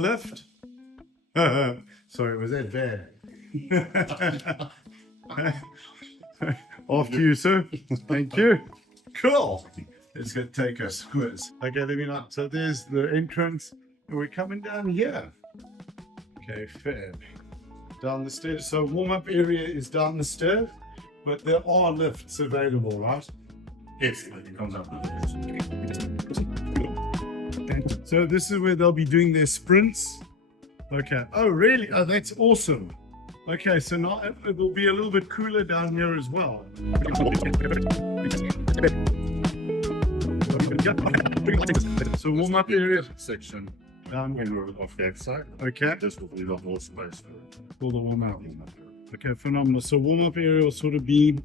the lift. Sorry, was that bad? Off to you, sir. Thank you. Cool. Let's go take a squiz. Okay, let me know. So there's the entrance. We're coming down here. Okay, fab. Down the stairs. So warm-up area is down the stairs, but there are lifts available, right? Yes, it comes up. So this is where they'll be doing their sprints. Okay. Oh, really? Oh, that's awesome. Okay, so now it will be a little bit cooler down here as well. So warm-up area Section down here. when we're off that side. Okay, This will leave a whole space for the warm-up. Okay, phenomenal. So warm-up area will sort of be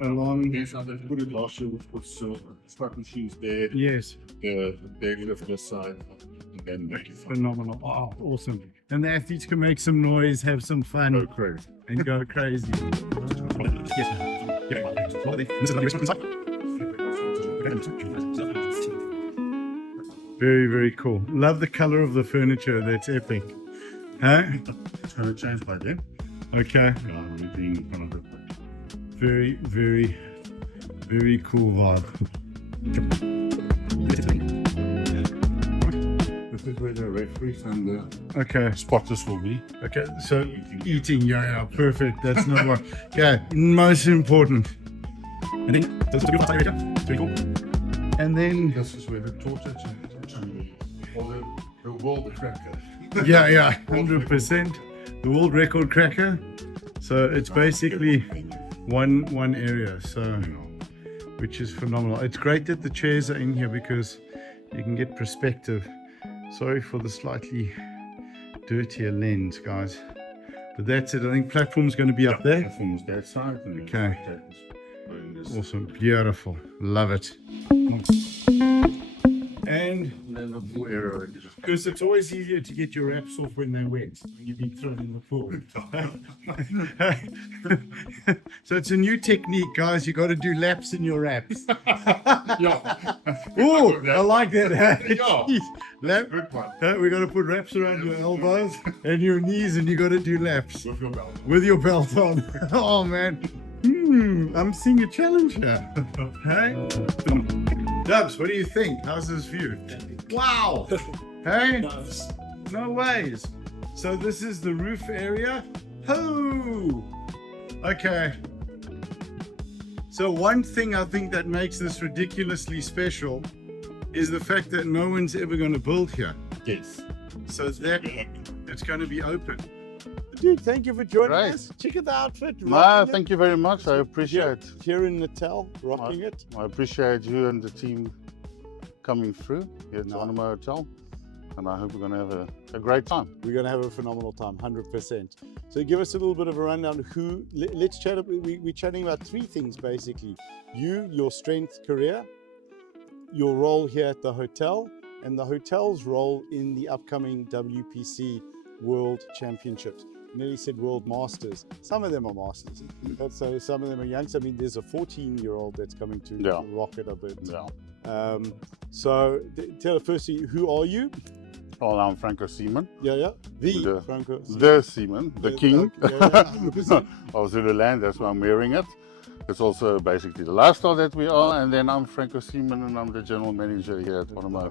along. Yes, I put it last year, which put squat machines there, Yes, the deadlift this side, and then make it fun. phenomenal. Oh, awesome. And the athletes can make some noise, have some fun, Go crazy. and go crazy. Very, very cool. Love the color of the furniture. That's epic. Huh? It's going to change by then. Okay. Yeah, we're being in front of it. Very, very, very cool vibe. This is where the referees and the Okay. spotters will be. Okay. So eating, yeah, perfect. That's not one. Okay. Most important. And then that's a beautiful area. It's very cool. And then This is where the torture and the world cracker. yeah, 100%. The world record cracker. So it's basically one area. So which is phenomenal. It's great that the chairs are in here because you can get perspective. Sorry for the slightly dirtier lens, guys. But that's it. I think platform's going to be up there. Platform's that side. And Okay. And Awesome. Beautiful. Love it. And then the full area. because it's always easier to get your wraps off when they're wet, when you've been thrown in the pool. So it's a new technique, guys. You got to do laps in your wraps. Yeah. Oh, I like that. Yeah. Jeez. Lap. Good one. We got to put wraps around your elbows and your knees, and you got to do laps With your belt. with your belt on. Oh man, I'm seeing a challenge here. Hey, Dubs, what do you think? How's this view? Wow. Hey, no ways. So this is the roof area. Oh, okay. So one thing I think that makes this ridiculously special is the fact that no one's ever going to build here. Yes. So that it's going to be open. Dude, thank you for joining Right. us. Check out the outfit. Thank you very much. I appreciate Here in Natal, rocking it. I appreciate you and the team coming through here at No. ONOMO Hotel. And I hope we're going to have a great time. We're going to have a phenomenal time, 100%. So give us a little bit of a rundown. Let's chat. We're chatting about three things basically: you, your strength career, your role here at the hotel, and the hotel's role in the upcoming WPC World Championships. I nearly said World Masters. Some of them are Masters, but so some of them are young. So I mean, there's a 14-year-old that's coming to Yeah. rock it a bit. Yeah. So tell us firstly, who are you? Well, I'm Franco Seaman, The The- Franco. the Seaman, the king Yeah. of Zululand. That's why I'm wearing it. It's also basically the lifestyle that we are. And then I'm Franco Seaman, and I'm the general manager here at ONOMO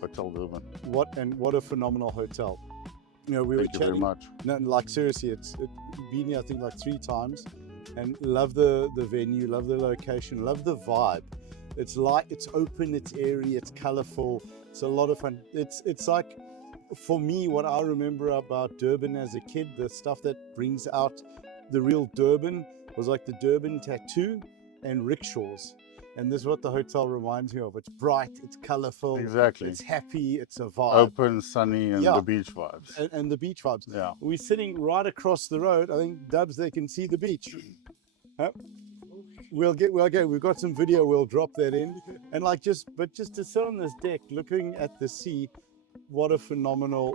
Hotel Durban. What a phenomenal hotel. You know, we Thank were you very chatting. much. No, like seriously, it's been here I think like 3 times, and love the venue, love the location, love the vibe. It's like it's open, it's airy, it's colorful. It's a lot of fun. It's like, for me, what I remember about Durban as a kid, the stuff that brings out the real Durban was like the Durban tattoo and rickshaws. And this is what the hotel reminds me of. It's bright, it's colorful, Exactly. it's happy, it's a vibe. Open, sunny, and Yeah. the beach vibes. And the beach vibes. Yeah. We're sitting right across the road. I think Dubs, they can see the beach. Huh? We've got some video. We'll drop that in. And just to sit on this deck, looking at the sea, what a phenomenal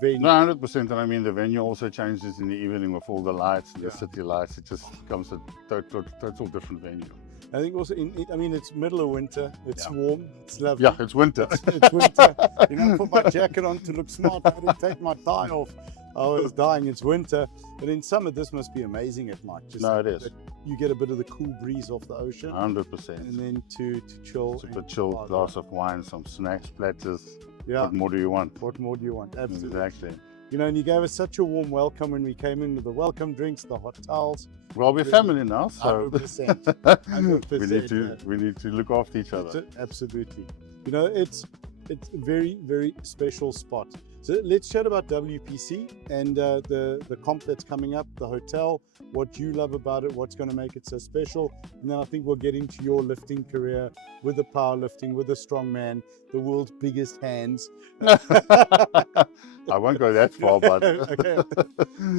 venue. No, 100%. And I mean, the venue also changes in the evening with all the lights, the city lights. It just becomes a total different venue. I think also, I mean, it's middle of winter. It's Yeah. warm. It's lovely. Yeah, it's winter. It's winter. You know, I put my jacket on to look smart. I didn't take my tie off. I was dying. It's winter. But in summer, this must be amazing at night. Just No, it is. that you get a bit of the cool breeze off the ocean. 100%. And then to chill. Super and chill vibe. glass of wine, some snacks, platters. Yeah. What more do you want? What more do you want? Absolutely. Exactly. You know, and you gave us such a warm welcome when we came in with the welcome drinks, the hot towels. Well, we're family now, so 100%. 100%, we need to look after each other. Absolutely. You know, it's a very, very special spot. So let's chat about WPC and the comp that's coming up, the hotel, what you love about it, what's going to make it so special. And then I think we'll get into your lifting career with the powerlifting, with the strongman, the world's biggest hands. I won't go that far, but Okay.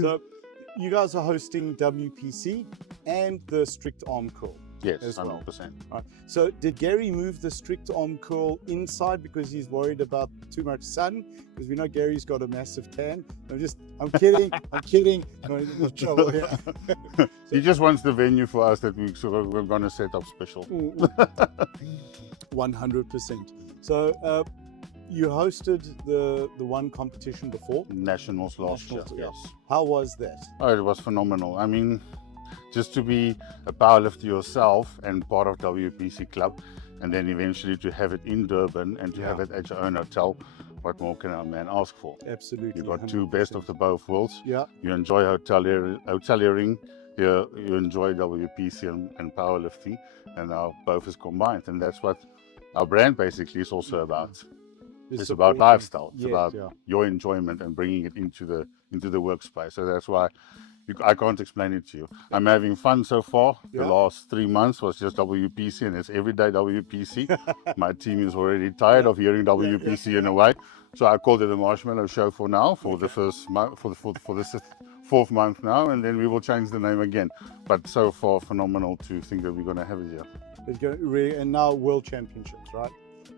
So you guys are hosting WPC and the strict arm curl. yes, as well. 100%. Right. So did Gary move the strict arm curl inside because he's worried about too much sun? Because we know Gary's got a massive tan. I'm kidding. I'm kidding. No, no trouble here. He just wants the venue for us that we're going to set up special. 100%. So you hosted the one competition before. Nationals last year, Nationals, yeah. yes. How was that? Oh, it was phenomenal. I mean, just to be a powerlifter yourself and part of WPC club, and then eventually to have it in Durban and to have it at your own hotel, what more can a man ask for? Absolutely. You got two 100%. best of the both worlds. Yeah. You enjoy hoteliering, you enjoy WPC and powerlifting, and now both is combined, and that's what our brand basically is also about. It's about supporting- lifestyle. It's Yes, about yeah. your enjoyment and bringing it into the workspace. So that's why I can't explain it to you. I'm having fun so far. Yeah. The last 3 months was just WPC, and it's everyday WPC. My team is already tired of hearing WPC in a way, so I called it a marshmallow show for now, for the first month, for this fourth month now, and then we will change the name again. But so far, phenomenal to think that we're going to have it here. It's going to, and now World Championships, right?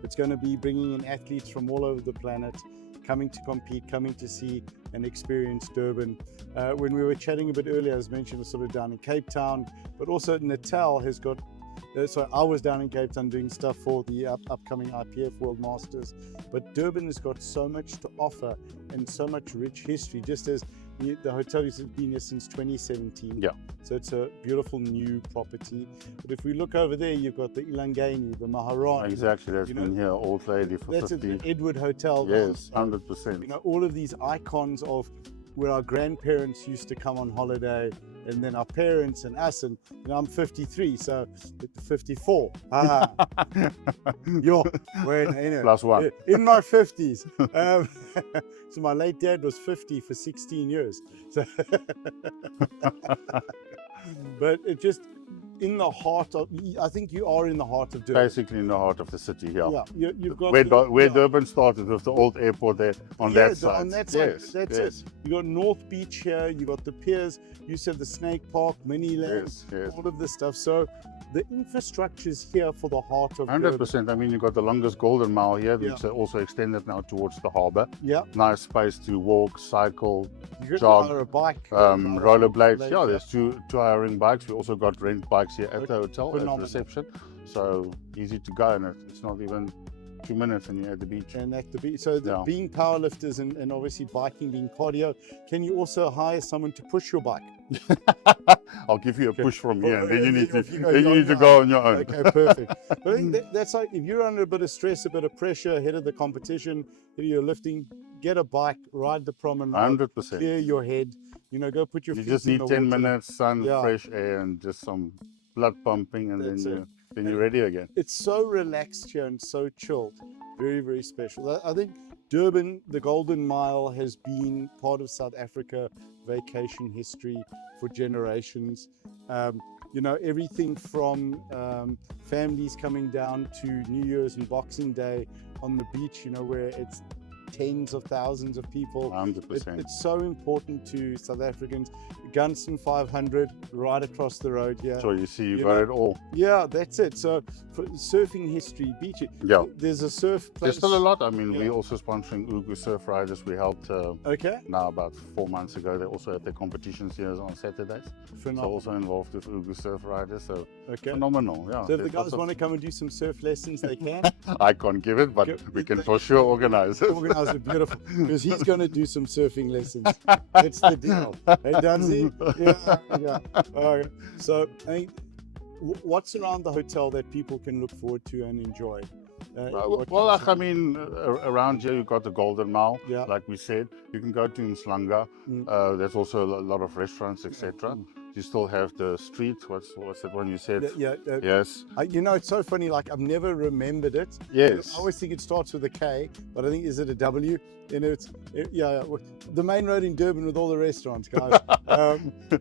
It's going to be bringing in athletes from all over the planet, coming to compete, coming to see and experience Durban. When we were chatting a bit earlier, as mentioned, sort of down in Cape Town, but also Natal has got, so I was down in Cape Town doing stuff for the upcoming IPF World Masters, but Durban has got so much to offer and so much rich history, just as the hotel has been here since 2017. Yeah. So it's a beautiful new property. But if we look over there, you've got the Ilangeni, the Maharaj. Exactly, that's you been here old lady for That's at 50. the Edward Hotel. Yes, You 100%. know, all of these icons of where our grandparents used to come on holiday, and then our parents and us, and you know, I'm 53, so 54. Yo, when anyway, Plus one. in my 50s. So my late dad was 50 for 16 years. So but it just in the heart of, I think you are in the heart of Durban. Basically in the heart of the city here. Yeah, you've got Where, the- where yeah. Durban started with the old airport there on Yeah, that side. on that side, Yes, that's yes, it. You got North Beach here, you got the piers, you said the Snake Park, Miniland, yes, yes. all of this stuff. So the infrastructure is here for the heart of Durban. 100%. I mean, you've got the longest golden mile here, which Yeah. also extended now towards the harbour. Yeah, Nice space to walk, cycle, you could jog, hire a bike, rollerblades. Yeah, there's two hiring bikes. We also got rent bikes here at the hotel, at Phenomenal. reception. So easy to go, and it's not even 2 minutes and you're at the beach. and at the beach. So Yeah. being powerlifters and obviously biking being cardio, can you also hire someone to push your bike? I'll give you a push from here, and then you need to, If you go then you on need to your go own. on your own. Okay, perfect. But I think that's like, if you're under a bit of stress, a bit of pressure ahead of the competition, if you're lifting, get a bike, ride the promenade, 100%. clear your head, you know, go put your You feet just in need the 10 water. minutes, sun, Yeah. fresh air, and just some blood pumping, and That's it. then you're ready again. It's so relaxed here and so chilled. Very, very special. I think Durban, the Golden Mile, has been part of South Africa vacation history for generations. You know, everything from families coming down to New Year's and Boxing Day on the beach, you know, where it's tens of thousands of people. 100%. It's so important to South Africans. Gunston 500 right across the road here. So you see, you You got know, it all. Yeah, that's it. So for surfing history, beach. Yeah. There's a surf place. There's still a lot. I mean, Yeah. we're also sponsoring Ugu Surf Riders. We helped Okay. now about 4 months ago. They also have their competitions here on Saturdays. So Phenomenal. also involved with Ugu Surf Riders. So Okay. phenomenal. Yeah. So if the There's lots guys of- want to come and do some surf lessons, they can. I can't give it, but we can for sure organize it. Organize it beautiful, because he's going to do some surfing lessons. That's the deal. Hey, Dunsey? Yeah, yeah. All right. So, I mean, what's around the hotel that people can look forward to and enjoy? What Well, comes like, I mean, around here you've got the Golden Mile, Yeah. like we said. You can go to Mslanga. There's also a lot of restaurants, etc. You still have the street. What's that one you said? Yeah, Yes. you know, it's so funny. Like, I've never remembered it. Yes. I always think it starts with a K, but I think is it a W? And yeah, the main road in Durban with all the restaurants, guys.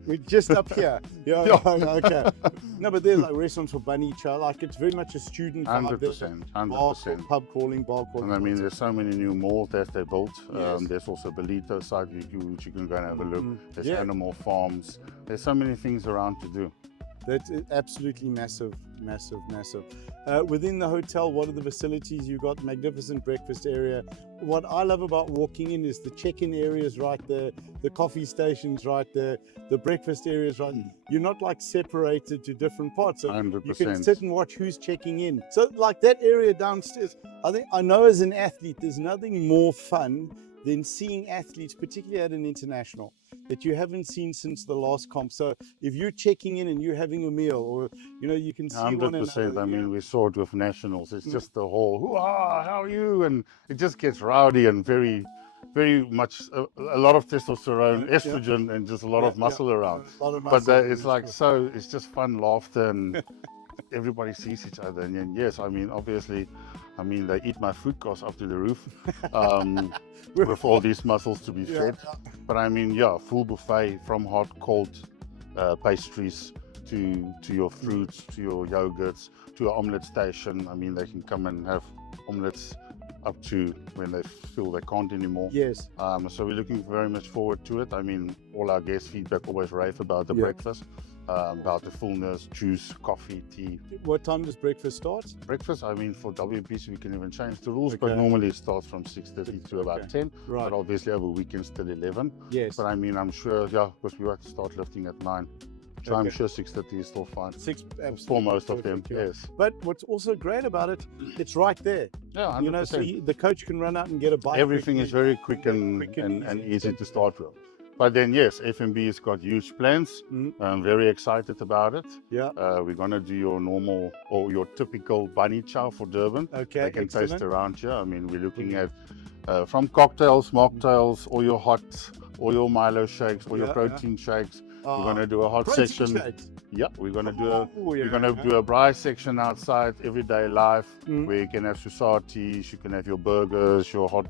We're just up here. Yeah, okay. No, but there's like restaurants for Bunny Chow. Like, it's very much a student vibe. There's 100%. bar, 100%. pub crawling, bar crawling. And I mean, there's so many new malls that they built. Yes. There's also Belito side which you can go and have a look. There's Yeah. animal farms. There's so many things around to do. That's absolutely massive, massive, massive. Within the hotel, what are the facilities? You've got magnificent breakfast area. What I love about walking in is the check-in areas right there, the coffee stations right there, the breakfast areas right. You're not like separated to different parts. So 100%. you can sit and watch who's checking in. So like that area downstairs, I know as an athlete, there's nothing more fun than seeing athletes, particularly at an international, that you haven't seen since the last comp. So if you're checking in and you're having a meal, or you can see one 100%. another. I mean, we saw it with nationals. It's just the whole, "Hoo-ah, how are you?" And it just gets rowdy and very, very much a lot of testosterone, estrogen, and just a lot of muscle around. A lot of But muscle, it's like it's just fun laughter and everybody sees each other. And then, yes, I mean, obviously, they eat my food costs up to the roof with all these muscles to be fed. But I mean, yeah, full buffet from hot, cold pastries to your fruits, to your yogurts, to an omelette station. I mean, they can come and have omelettes up to when they feel they can't anymore. Yes. So we're looking very much forward to it. I mean, all our guest feedback always rave about the breakfast, about the fullness, juice, coffee, tea. What time does breakfast start? Breakfast, I mean, for WPC we can even change the rules, but Okay. normally it starts from 6:30 to about 10. Right. But obviously over weekends till 11. Yes. But I mean, I'm sure, because we have to start lifting at 9. So I'm Okay. sure 6:30 is still fine. Absolutely For most of them, perfect, yeah. yes. But what's also great about it, it's right there. Yeah, 100%. So the coach can run out and get a bike. Everything is quickly. very quick and easy to start with. But then, yes, FNB has got huge plans. I'm very excited about it. Yeah. We're going to do your normal or your typical bunny chow for Durban. Okay. They can excellent. taste around here. I mean, we're looking at from cocktails, mocktails, all your hot, all your Milo shakes, all your Yeah, protein shakes. We're Ah, going to do a hot protein section. shakes. Yeah, we're going to do Oh, we're yeah. going to do a braai section outside everyday life where you can have susatis, you can have your burgers, your hot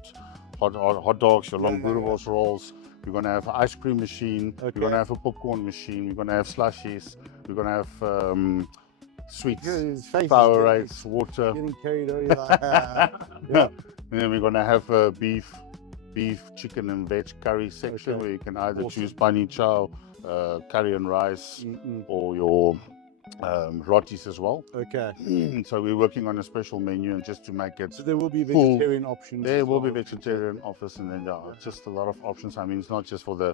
dogs, your long boerewors rolls. We're going to have an ice cream machine. We're going to have a popcorn machine. We're going to have slushies. We're going to have sweets, His face is Powerades, water. getting carried away. Like, yeah. And then we're going to have a beef, chicken and veg curry section Okay. where you can either Awesome. choose pani chow, curry and rice, or your rotis as well. Okay. So we're working on a special menu and just to make it So there will be full. vegetarian options. There as will be well. vegetarian offers, and then just a lot of options. I mean, it's not just for the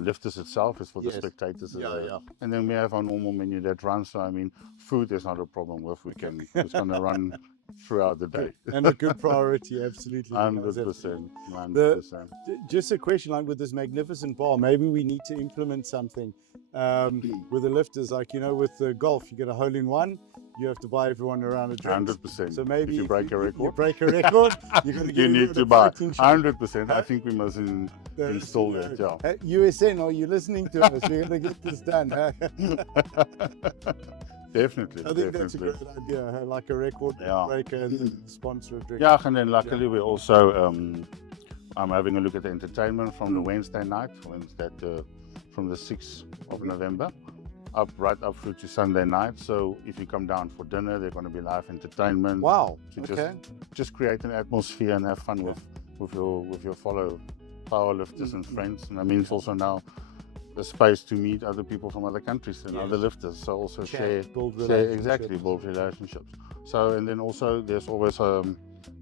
lifters itself; it's for the Yes. spectators as Yeah, well. yeah. And then we have our normal menu that runs. So I mean, food is not a problem with. It's going to run throughout the day. And a good priority, absolutely. 100%. The- 100%. Just a question, like with this magnificent bar, maybe we need to implement something with the lifters, like, with the golf, you get a hole in one, you have to buy everyone around a drink. 100%. So maybe if you break a You record, break a record, you're going to get you rid need of to the buy. protein shake. 100%. I think we must install that. Yeah. USN, are you listening to us? We're going to get this done. Huh? Definitely. I think that's a definitely. great idea, huh? Like a record Yeah. breaker and then sponsor a drink. Yeah, and then luckily we also I'm having a look at the entertainment from the Wednesday night, from the 6th of November. right up through to Sunday night. So if you come down for dinner, there's going to be live entertainment. Wow. To Okay. just create an atmosphere and have fun with your fellow powerlifters and friends. And I mean, it's also now a space to meet other people from other countries and other lifters. So also Build build relationships. So, and then also there's always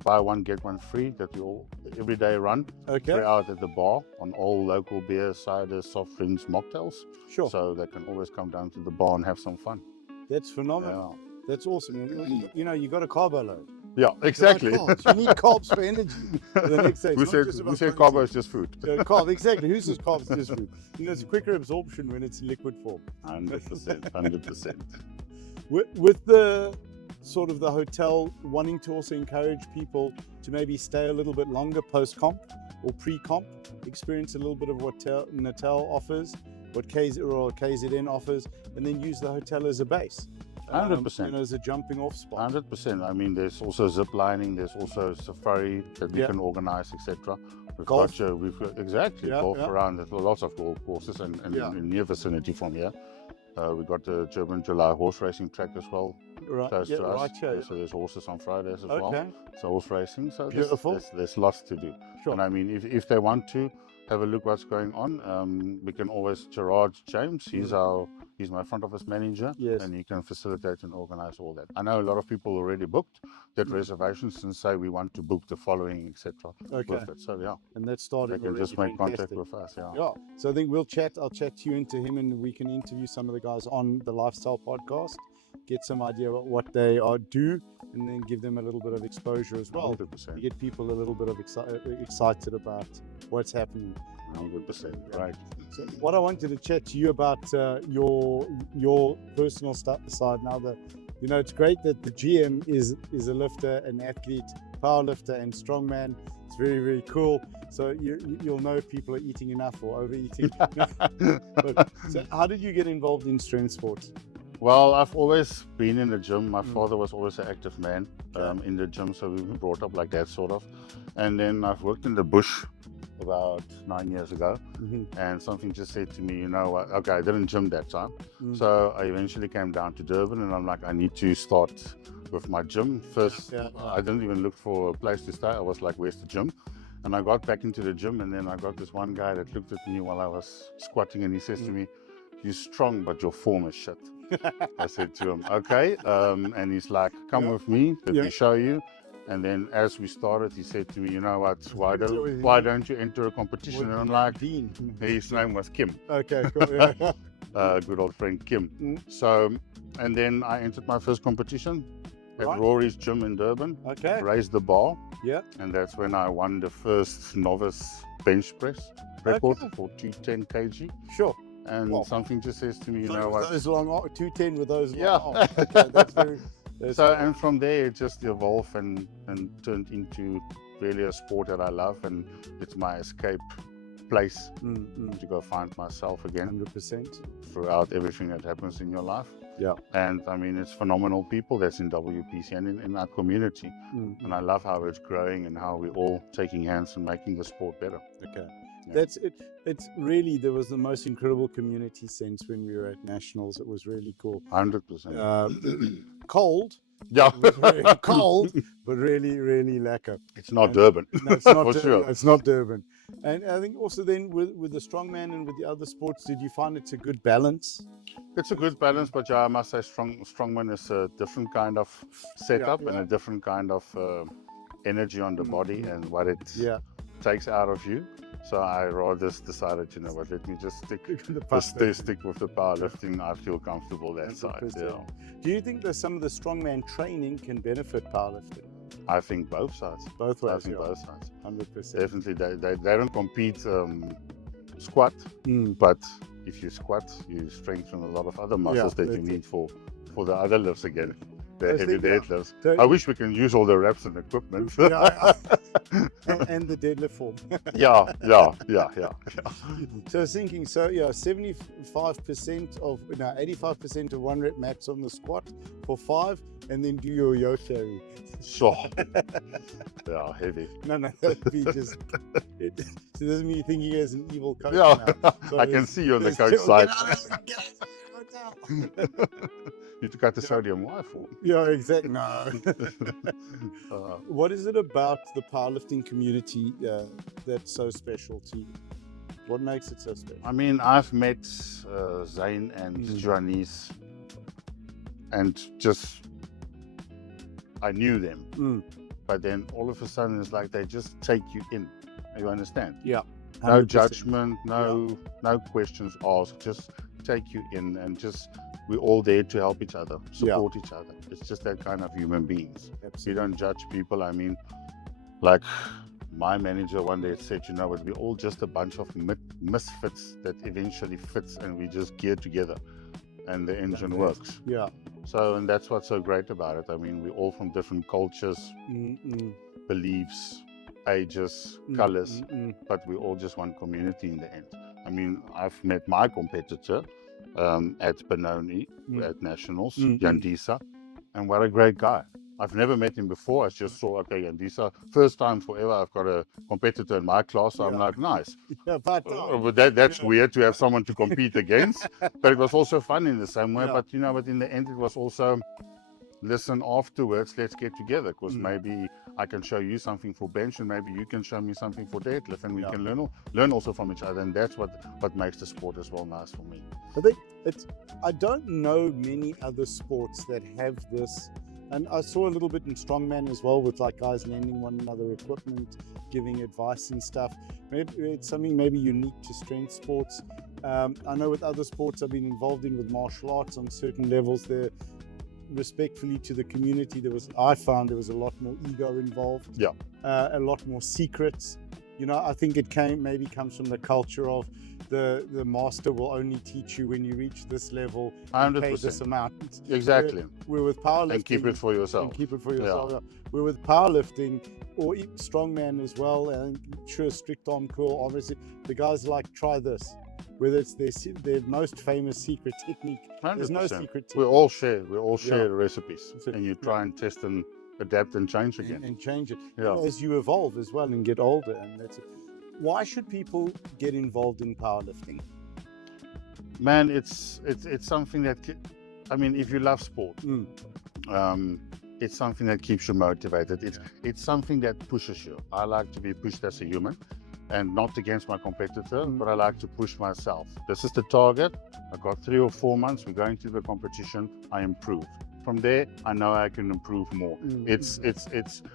buy one get one free that we all every day run. Okay. We're out at the bar on all local beers, ciders, soft drinks, mocktails. Sure. So they can always come down to the bar and have some fun. That's phenomenal. That's awesome. You know, you got a carbo load. Yeah, exactly. You need carbs for energy for the next day. We said carbo is just food. Carb, exactly. Who says carbs is just food? You know, it's quicker absorption when it's in liquid form. 100%, 100%. With the sort of the hotel wanting to also encourage people to maybe stay a little bit longer post-comp or pre-comp, experience a little bit of what Natal offers, what KZN offers, and then use the hotel as a base. 100%. You know, as a jumping off spot. 100%. I mean, there's also zip lining, there's also safari that we can organize, etc. Golf. We've got exactly golf around. There's lots of golf courses and in near vicinity from here. We've got the German July horse racing track as well, close to us. Right, So there's horses on Fridays as well. So horse racing. So there's lots to do. Sure. And I mean, if they want to have a look what's going on, we can always Gerard James. He's my front office manager, and he can facilitate and organize all that. I know a lot of people already booked that reservations and say we want to book the following, etc. With it. So and that started. They can just make contact with us. Yeah. So I think we'll chat. I'll chat you into him, and we can interview some of the guys on the Lifestyle Podcast, get some idea about what they do, and then give them a little bit of exposure as well. 100%. To get people a little bit of excited about what's happening. 100%. Right. So what I wanted to chat to you about your personal side now. You know, it's great that the GM is a lifter, an athlete, power lifter, and strongman. It's very, very cool. So you'll know if people are eating enough or overeating. So how did you get involved in strength sports? Well, I've always been in the gym. My father was always an active man in the gym, so we were brought up like that, sort of. And then I've worked in the bush about 9 years ago, and something just said to me, you know what, okay, I didn't gym that time. So I eventually came down to Durban, and I'm like, I need to start with my gym. First, I didn't even look for a place to stay. I was like, where's the gym? And I got back into the gym, and then I got this one guy that looked at me while I was squatting, and he says to me, you're strong, but your form is shit. I said to him, okay. And he's like, come with me, let me show you. And then as we started, he said to me, you know what, why don't you enter a competition? And I'm like, his name was Kim. Okay, cool. Good old friend Kim. So, and then I entered my first competition at Rory's gym in Durban. Okay. Raised the bar. Yeah. And that's when I won the first novice bench press record for 210 kg. Sure. And something just says to me, you know what? Those long 210 with those long arms. Okay, that's very... And from there it just evolved and turned into really a sport that I love, and it's my escape place to go find myself again. 100%. Throughout everything that happens in your life. Yeah. And I mean, it's phenomenal people that's in WPC and in our community. And I love how it's growing and how we're all taking hands and making the sport better. Okay. That's it. It's really, there was the most incredible community sense when we were at Nationals. It was really cool. 100%. Cold. Yeah. Very cold, but really, really lekker. It's not Durban. No, it's not For Durban. sure. It's not Durban. And I think also then with the strongman and with the other sports, did you find it's a good balance? It's a good balance, but I must say strongman is a different kind of setup and a different kind of energy on the body and what it takes out of you. So I rather decided, you know what, let me just stick with the powerlifting. I feel comfortable that side. Yeah. Do you think that some of the strongman training can benefit powerlifting? I think both sides. Both ways. I think both sides. 100%. Definitely, they don't compete squat, but if you squat, you strengthen a lot of other muscles that you need for the other lifts again. The heavy deadlifts. So, I wish we can use all the reps and equipment. and the deadlift form. Yeah. So I was thinking, 85% of 1 rep max on the squat for 5, and then do your yo carry. Sure. Yeah, heavy. No, that would be just. So doesn't mean you think he has an evil coach. Yeah, now. So I can see you on the coach side. You took out the sodium Y for. Yeah, exactly. No. Uh, What is it about the powerlifting community that's so special to you? What makes it so special? I mean, I've met Zane and Joannis, and just I knew them, but then all of a sudden it's like they just take you in. You understand? Yeah. No 100%. judgment, no questions asked. Just take you in, and just we're all there to help each other, support each other. It's just that kind of human beings. Absolutely. We don't judge people. I mean, like my manager one day said, you know what, we're all just a bunch of misfits that eventually fits, and we just gear together and the engine works. Yeah. So, and that's what's so great about it. I mean, we're all from different cultures, beliefs, ages, colors, but we're all just one community in the end. I mean, I've met my competitor at Benoni, at Nationals, Yandisa, and what a great guy. I've never met him before. I just saw, okay, Yandisa, first time forever I've got a competitor in my class, so I'm like, nice. Yeah, But that's weird to have someone to compete against, but it was also fun in the same way. But you know, but in the end it was also, listen, afterwards let's get together, because maybe I can show you something for bench, and maybe you can show me something for deadlift, and we can learn also from each other, and that's what makes the sport as well nice for me. I think I don't know many other sports that have this. And I saw a little bit in strongman as well, with like guys lending one another equipment, giving advice and stuff. Maybe it's something maybe unique to strength sports. I know with other sports I've been involved in with martial arts on certain levels, there, respectfully to the community, I found there was a lot more ego involved. Yeah. A lot more secrets. You know, I think it comes from the culture of the master will only teach you when you reach this level, and pay this amount. Exactly. We're with powerlifting. And keep it for yourself. And keep it for yourself. Yeah. We're with powerlifting, or strongman as well, and sure, strict arm curl. Obviously, the guys like, try this. Whether it's their most famous secret technique, 100%. There's no secret technique. We all share recipes, and you try and test and adapt and change again. And change it Yeah. as you evolve as well and get older. And that's it. Why should people get involved in powerlifting? Man, it's something that, I mean, if you love sport, it's something that keeps you motivated. It's something that pushes you. I like to be pushed as a human, and not against my competitor, but I like to push myself. This is the target. I got 3 or 4 months. We're going to the competition. I improve. From there, I know I can improve more.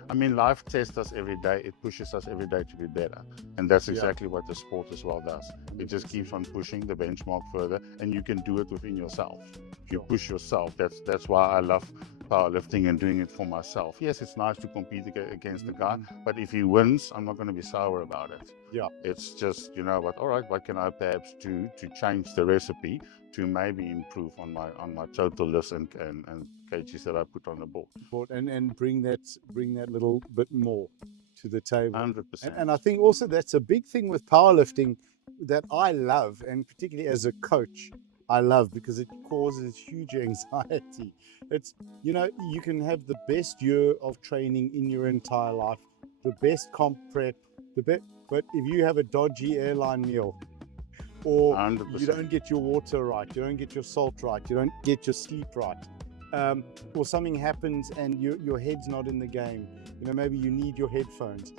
I mean, life tests us every day. It pushes us every day to be better. And that's exactly what the sport as well does. It just keeps on pushing the benchmark further, and you can do it within yourself. You push yourself. That's why I love powerlifting and doing it for myself. Yes, it's nice to compete against the guy, but if he wins, I'm not going to be sour about it. Yeah. It's just, you know what, all right, what can I perhaps do to change the recipe to maybe improve on my total lifts and kgs that I put on the board. And bring that little bit more to the table. 100%. And I think also that's a big thing with powerlifting that I love, and particularly as a coach, I love, because it causes huge anxiety. It's, you know, you can have the best year of training in your entire life, the best comp prep, but if you have a dodgy airline meal, or 100%. you don't get your water right, you don't get your salt right, you don't get your sleep right, or something happens and your head's not in the game, you know, maybe you need your headphones.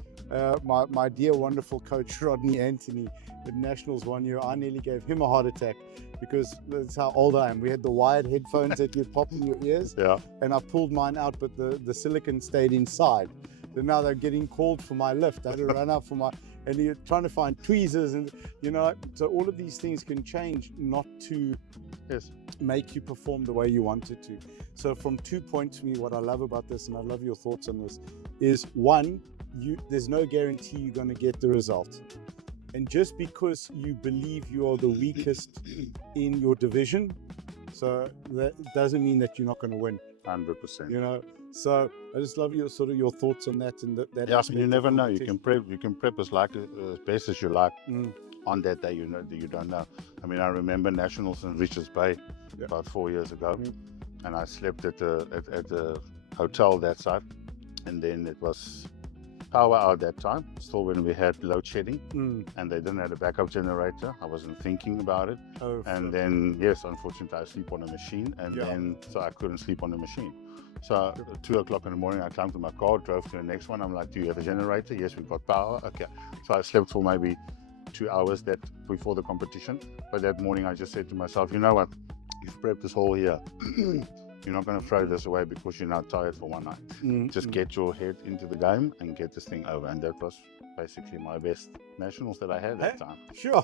My dear wonderful coach Rodney Anthony at Nationals one year, I nearly gave him a heart attack, because that's how old I am. We had the wired headphones that you'd pop in your ears, and I pulled mine out, but the silicon stayed inside. So now they're getting called for my lift. I had to run out for and you're trying to find tweezers, and you know, so all of these things can change, not to make you perform the way you want it to. So from 2 points to me, what I love about this, and I love your thoughts on this, is one, there's no guarantee you're going to get the result. And just because you believe you are the weakest in your division, so that doesn't mean that you're not going to win. 100%. You know, so I just love your thoughts on that, and that. Yeah, I mean, you never know. You can prep as best as you like. On that day, you know, you don't know. I mean, I remember Nationals in Richards Bay about 4 years ago, and I slept at the hotel that side, and then it was power out that time, still when we had load shedding, Mm. and they didn't have a backup generator. I wasn't thinking about it. Oh, And then, yes, unfortunately, I sleep on a machine, and Yeah. then so I couldn't sleep on the machine. So 2 o'clock in the morning, I climbed to my car, drove to the next one. I'm like, "Do you have a generator?" "Yes, we've got power." "Okay." So I slept for maybe 2 hours that before the competition. But that morning, I just said to myself, "You know what? You've prepped this whole year. You're not going to throw this away because you're now tired for one night. Just get your head into the game and get this thing over." And that was basically my best nationals that I had that time. Sure.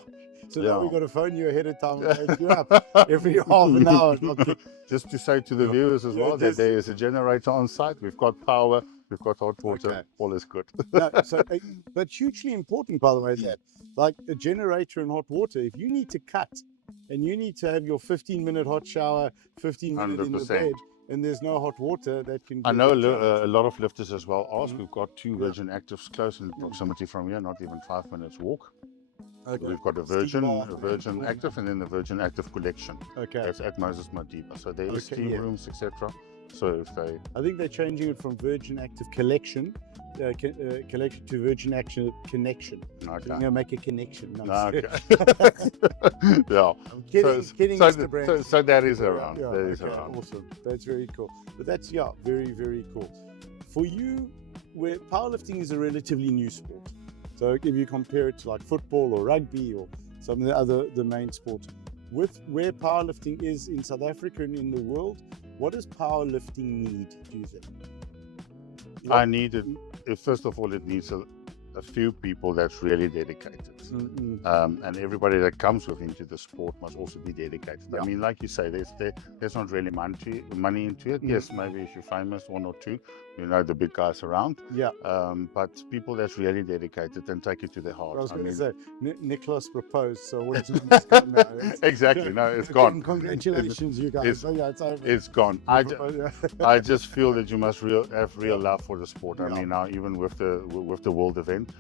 So now we Yeah. got to phone you ahead of time and wake you up every half an hour. Okay. Just to say to the viewers as well that there is a generator on site. We've got power, we've got hot water, Okay. all is good. No, so, but hugely important, by the way, that like a generator and hot water, if you need to cut and you need to have your 15-minute hot shower, 15 minutes in the 100%. bed, and there's no hot water, that can be I know a challenge. a lot of lifters as well ask. Mhm. We've got 2 Yeah. Virgin Actives close in proximity from here, not even 5 minutes walk. Okay. We've got a Virgin Active, and then the Virgin Active Collection. Okay. That's at Moses Madiba. So there is Okay, steam yeah. rooms, etc. So if they I think they're changing it from Virgin Active Collection collection to Virgin Active Connection. So okay. you're going to make a connection. No, Okay. Yeah. I'm kidding, kidding, Mr. Brent. So that is around. Yeah, That is okay, around. awesome. That's very cool. But that's, yeah, very, very cool. For you, where powerlifting is a relatively new sport, so if you compare it to like football or rugby or some of the main sports, with where powerlifting is in South Africa and in the world, what does powerlifting need, do you think? I need it. First of all, it needs a few people that's really dedicated. And everybody that comes into the sport must also be dedicated. Yeah. I mean, like you say, there's not really money into it. Yes, maybe if you're famous, 1 or 2, you know the big guys around. Yeah. But people that's really dedicated and take it to their heart. I was going to mean, say, Nicholas proposed, so all his money's gone now. exactly. No, it's gone. Congratulations, you guys. Oh, yeah, it's over. It's gone. I just feel that you must have real love for the sport. I Yeah. mean, now even with the world event,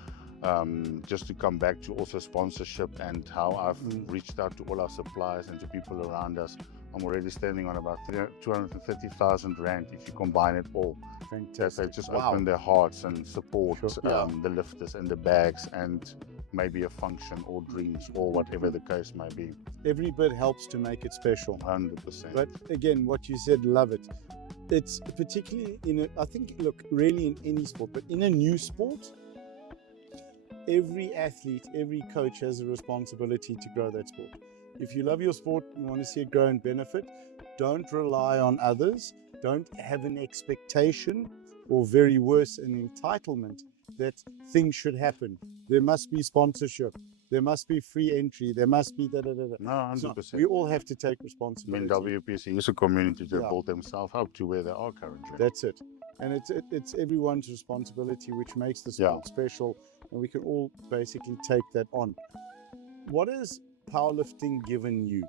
just to come back to also sponsorship and how I've reached out to all our suppliers and to people around us. I'm already standing on about 230,000 rand if you combine it all. That they just open their hearts and support the lifters and the bags and maybe a function or dreams or whatever the case may be. Every bit helps to make it special. 100%. But again, what you said, love it. It's particularly I think, look, really in any sport, but in a new sport, every athlete, every coach has a responsibility to grow that sport. If you love your sport, you want to see it grow and benefit, don't rely on others. Don't have an expectation, or very worse, an entitlement that things should happen. There must be sponsorship. There must be free entry. There must be da-da-da-da. No, 100%. We all have to take I responsibility. mean, WPC is a community that Yeah. built themselves up to where they are currently. That's it. And it's everyone's responsibility, which makes the sport special, and we can all basically take that on. What has powerlifting given you?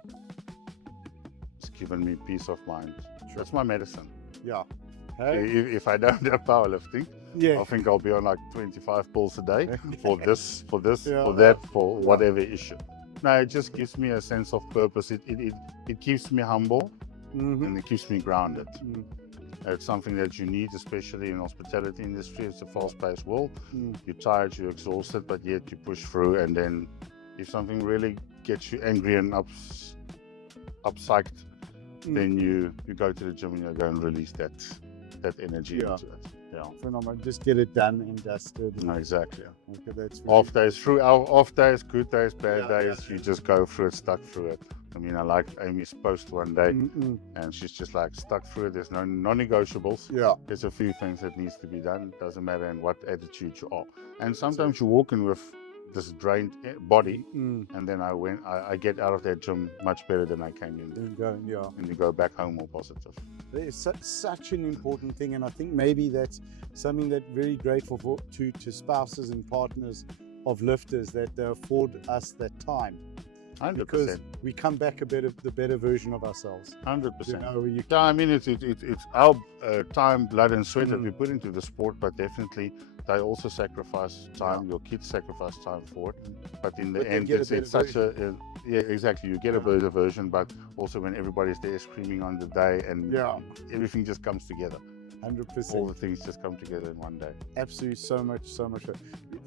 It's given me peace of mind. That's my medicine. Yeah. Hey? If I don't have powerlifting, Yeah. I think I'll be on like 25 pills a day for this, Yeah. for that, for whatever issue. No, it just gives me a sense of purpose. It keeps me humble and it keeps me grounded. It's something that you need, especially in the hospitality industry. It's a fast-paced world. You're tired, you're exhausted, but yet you push through. And then if something really gets you angry and upsyched, then you go to the gym and you go and release that energy into it. Yeah. Phenomenal. Just get it done and dusted. No, exactly. Okay, that's Off days, off days, good days, bad days, you just go through it, stuck through it. I mean, I like Amy's post one day, and she's just like stuck through it. There's no non-negotiables. Yeah. There's a few things that needs to be done. Doesn't matter in what attitude you are. And sometimes you walk in with this drained body, and then I get out of that gym much better than I came in. And you go back home more positive. It's such an important thing, and I think maybe that's something that very grateful for to spouses and partners of lifters, that they afford us that time. 100%. Because we come back the better version of ourselves. 100%. You know, Yeah, I mean, it's our time, blood and sweat that we put into the sport, but definitely they also sacrifice time. Your kids sacrifice time for it, but in the end, it's such a exactly. You get a better version, but also when everybody's there screaming on the day and everything just comes together. 100%. all the things just come together in one day. Absolutely, so much.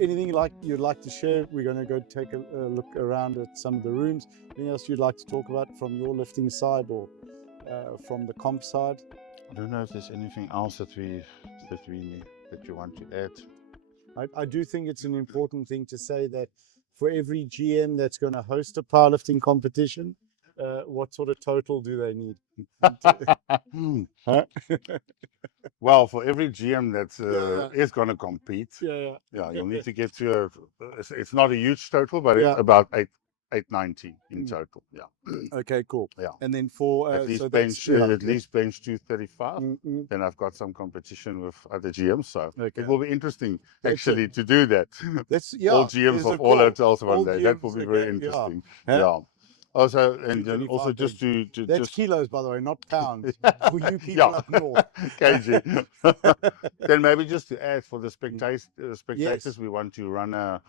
Anything you'd like to share? We're going to go take a look around at some of the rooms. Anything else you'd like to talk about from your lifting side or from the comp side? I don't know if there's anything else that you want to add. I do think it's an important thing to say that for every GM that's going to host a powerlifting competition, what sort of total do they need? Huh? Well, for every GM that Yeah. is going to compete, Yeah. you'll need to get to it's not a huge total, but Yeah. it's about 890 in Mm. total. Yeah. Okay, cool. Yeah. And then for At least so bench, that's, at least bench 235. Mm. Then I've got some competition with other GMs, so Okay. it will be interesting That's actually to do that. That's All GMs there's a of all call. hotels one All day. That will GMs, be very okay, yeah. interesting. Huh? Yeah. Also, and then 225 also just to That's just kilos, by the way, not pounds. For you people up north. kg. Then maybe just to add for the spectators, Yes. we want to run a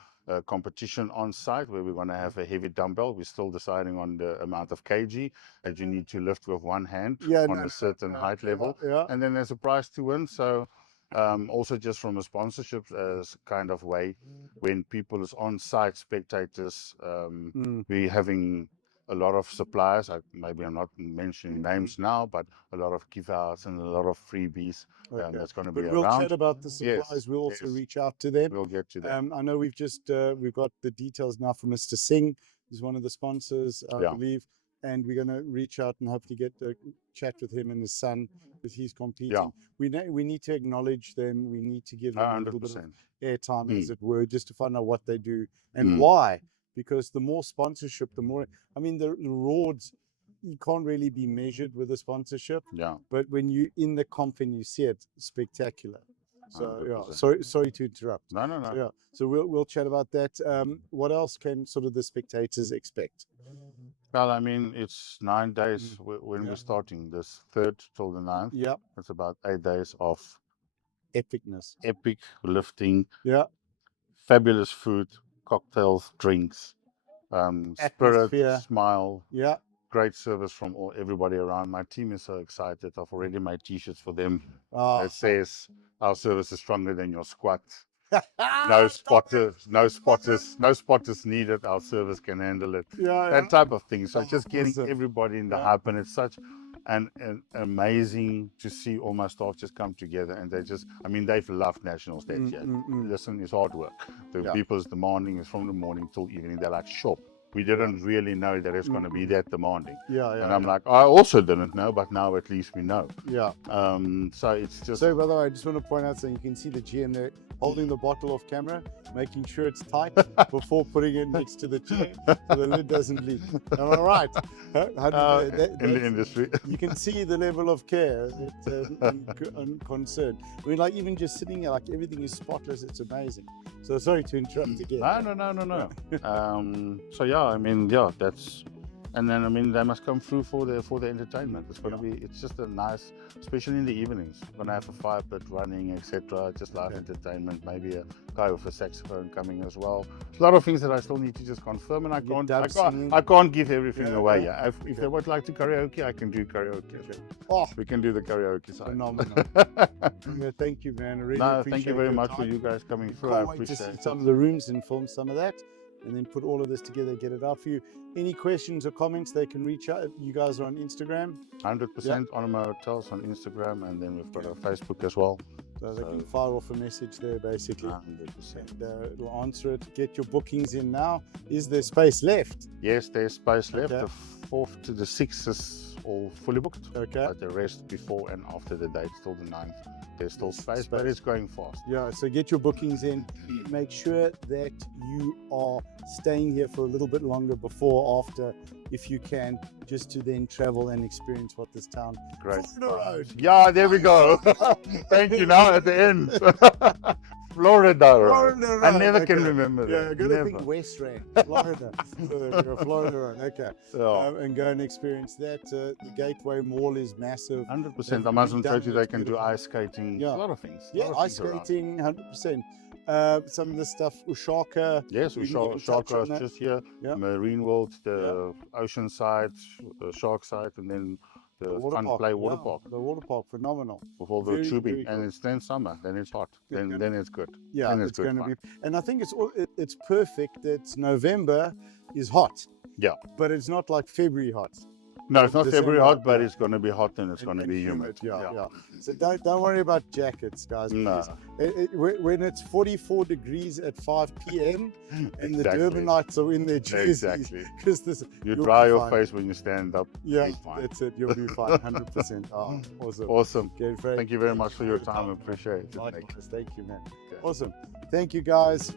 competition on site where we're going to have a heavy dumbbell. We're still deciding on the amount of kg that you need to lift with one hand on a certain height level, Yeah. and then there's a prize to win. So also just from a sponsorship as kind of way, when people is on site, spectators, we're having a lot of suppliers. Maybe I'm not mentioning names now, but a lot of give outs and a lot of freebies that's going to be But we'll around. chat about the supplies. Yes, We'll also yes. reach out to them. We'll get to that. I know we've got the details now from Mr. Singh, who's one of the sponsors, I believe, and we're going to reach out and hopefully get a chat with him and his son because he's competing. We need to acknowledge them. We need to give them a little bit of airtime, as it were, just to find out what they do and why. Because the more sponsorship, the more. I mean, the rewards, you can't really be measured with a sponsorship. Yeah. But when you're in the comp and you see it, spectacular. So 100%. sorry to interrupt. No. So, so we'll chat about that. What else can sort of the spectators expect? Well, I mean, it's 9 days when we're starting this 3rd till the 9th. Yeah. It's about 8 days of Epicness. epic lifting. Yeah. Fabulous food, cocktails, drinks, spirit, Atmosphere. smile. Yeah. Great service from everybody around. My team is so excited. I've already made T-shirts for them. It says our service is stronger than your squat. No spotters needed. Our service can handle it. That type of thing. So just getting everybody in the hype, and it's such an amazing to see all my staff just come together, and they've loved nationals that year. Listen, it's hard work. The people is demanding is from the morning till evening. They're like, sure. We didn't really know that it's going to be that demanding. And I'm like, I also didn't know, but now at least we know. So it's just. So, by the way, I just want to point out so you can see the GM there holding the bottle off camera, making sure it's tight before putting it next to the chair so the lid doesn't leak. Am I right? In the industry. You can see the level of care and concern. I mean, like even just sitting here, like everything is spotless. It's amazing. So sorry to interrupt again. No. So that's, and then they must come through for the entertainment. It's going to be, it's just a nice, especially in the evenings. We're going to have a fire pit running, etc. Just live entertainment. Maybe a guy with a saxophone coming as well. There's a lot of things that I still need to just confirm, and I can't give everything away. If they would like to karaoke, I can do karaoke. We can do the karaoke side. Phenomenal. Thank you, man. I really appreciate thank you very your much time. for you guys coming through. Can't I wait to appreciate see it. some of the rooms and film some of that, and then put all of this together, get it out for you. Any questions or comments, they can reach out. You guys are on Instagram. 100% ONOMO Hotels on Instagram, and then we've got our Facebook as well. So they can fire off a message there, basically. 100%. And it'll answer it. Get your bookings in now. Is there space left? Yes, there's space left. Okay. The 4th to the 6th is all fully booked. Okay. But the rest before and after the date, till the 9th, there's still space, but it's going fast. Yeah, so get your bookings in. Make sure that you are staying here for a little bit longer before, after, if you can, just to then travel and experience what this town. Great. Florida Road. Yeah, there we go. Thank you. Now at the end. Florida Road. I never can remember that. Yeah, I gotta Never. think West Rand, Florida. Florida Road, okay. And go and experience that. The Gateway Mall is massive. 100%. I mustn't tell you they can do ice skating. Yeah. A lot of things. Yeah, ice skating, 100%. Some of the stuff, Ushaka. Yes, Ushaka is just here. Yeah. Marine World, the ocean side, the shark side, and then the water Fun park, Play Water yeah, Park The water park, phenomenal. with all the Very, tubing, very and cool. it's then summer, then it's hot, then it's good. Yeah, then it's good going to fun. be, and I think it's perfect that November is hot, Yeah. but it's not like February hot. No, it's not December February hot, but yeah. it's going to be hot and it's going to And be humid. Yeah. So don't worry about jackets, guys. No. Please. When it's 44 degrees at 5 p.m. and the Exactly. Durbanites are in their jerseys, Exactly. because You you'll dry be your fine. face when you stand up. Yeah, It's fine. that's it. You'll be fine, 100%. Oh, awesome. Awesome. Okay, Frank, Thank you very much for your time. I appreciate it. Nick. likewise. Thank you, man. Okay. Awesome. Thank you, guys.